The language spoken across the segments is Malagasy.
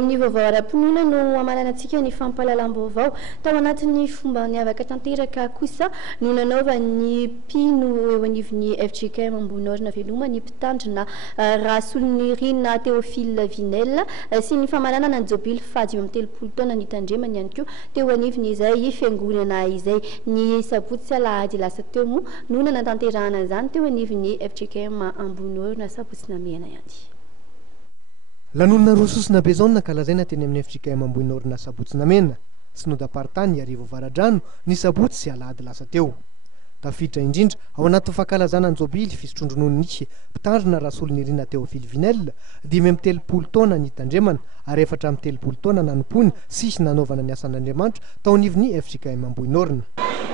Ny vaovao ara-pinoana no amalanantsika ny fampahalalam-baovao tao anatin'ny fomba niavaka tanteraka kosa no nanaova ny mpino eo anivon'ny FJKM Ambohinorina Veloma ny mpitandrina Rasolonirina Théophile Vinel sy ny famaranana ny jobily faha 5 taona nitandremany ihany koa teo anivon'izay fiangonana izay ny sabotsy alahady lasa teo moa no nanatanterahana izany teo anivon'ny FJKM Ambohinorina sabotsy namehana ihany. Lanonana rososina bezona kalazaina teny amin'ny FJKM Ambohinorina sabotsy namena synodam-paritany arivo varadrano ny sabotsy sy alahady lasa teo. Tafiditra indrindra ao anaty fankalazana njobily fisotrondronony mpitandrina Rasolonirina Théophile Vinel 5 taona nitandremana ary 4 taona nanompony sy nanaovana ny asan'Andriamanitra tao anivon'ny FJKM Ambohinorina.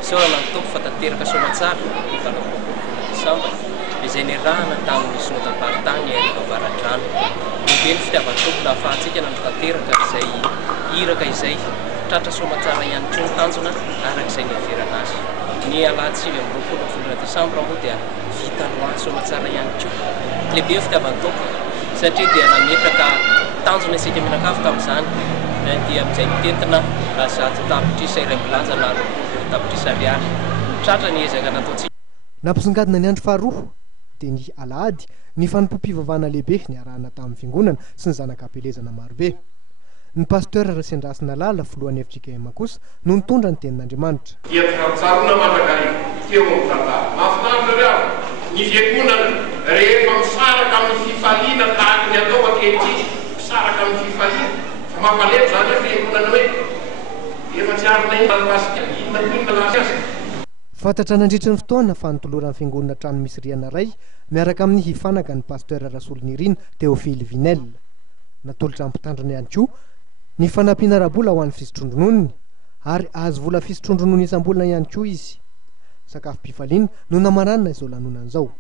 Saorana toko fatateraka somatsara samba izay nirahana tamin'ny synodam-paritany arivo varadrano. Ny fitiavan-toko lahafahantsika nanotanteraka izay iraka izay tratra somatsara ihany koa tanjona arak'izay niaverana azy. Ny alahady 7 Desambra moa dia vita loany somatsara ihany koa. Lehibe ny fitiavan-toko satria dia nametraka tanjona isika mianakavy tamin'izany dia amin'izay mitentina zato tapitrisa iray milanja na 20 tapitrisa ariary. Tratra ny ezaka nataontsika. Nampisongadina ny andro faharoa dia ny alahady ny fanompoam-pivavahana lehibe ny arahana tamin'ny fiangonana sy ny zanak'ampelezana marobe. Ny pasteur Rasendrasina Lala filohan'ny FJKM kosa no nitondra ny tenin'Andriamanitra. Dia tsarona mandrakary teo amin'ny tantara. Mahafinaritra ny fiangonana rehefa misaraka amin'ny fifaliana tahaka ny atao ankehitriny, misaraka amin'ny fifaliana. Fa mampalemy zany hoe fiangonana hoe efa tsy arina inona lasy. Fantatra nandritra ny fotoana fa nitoloran'ny fiangonana trano misy rihana ray miaraka amin'ny hifanaka ny pasteur Rasolonirina Théophile Vinel. Natolotra mpitandrina ihany koa ny fanampiana rabola ho an'ny fisotrondronony ary azo vola fisotrondronony isam-bolana ihany koa izy. Sakafom-pifaliana no namaranana izao lanonana izao.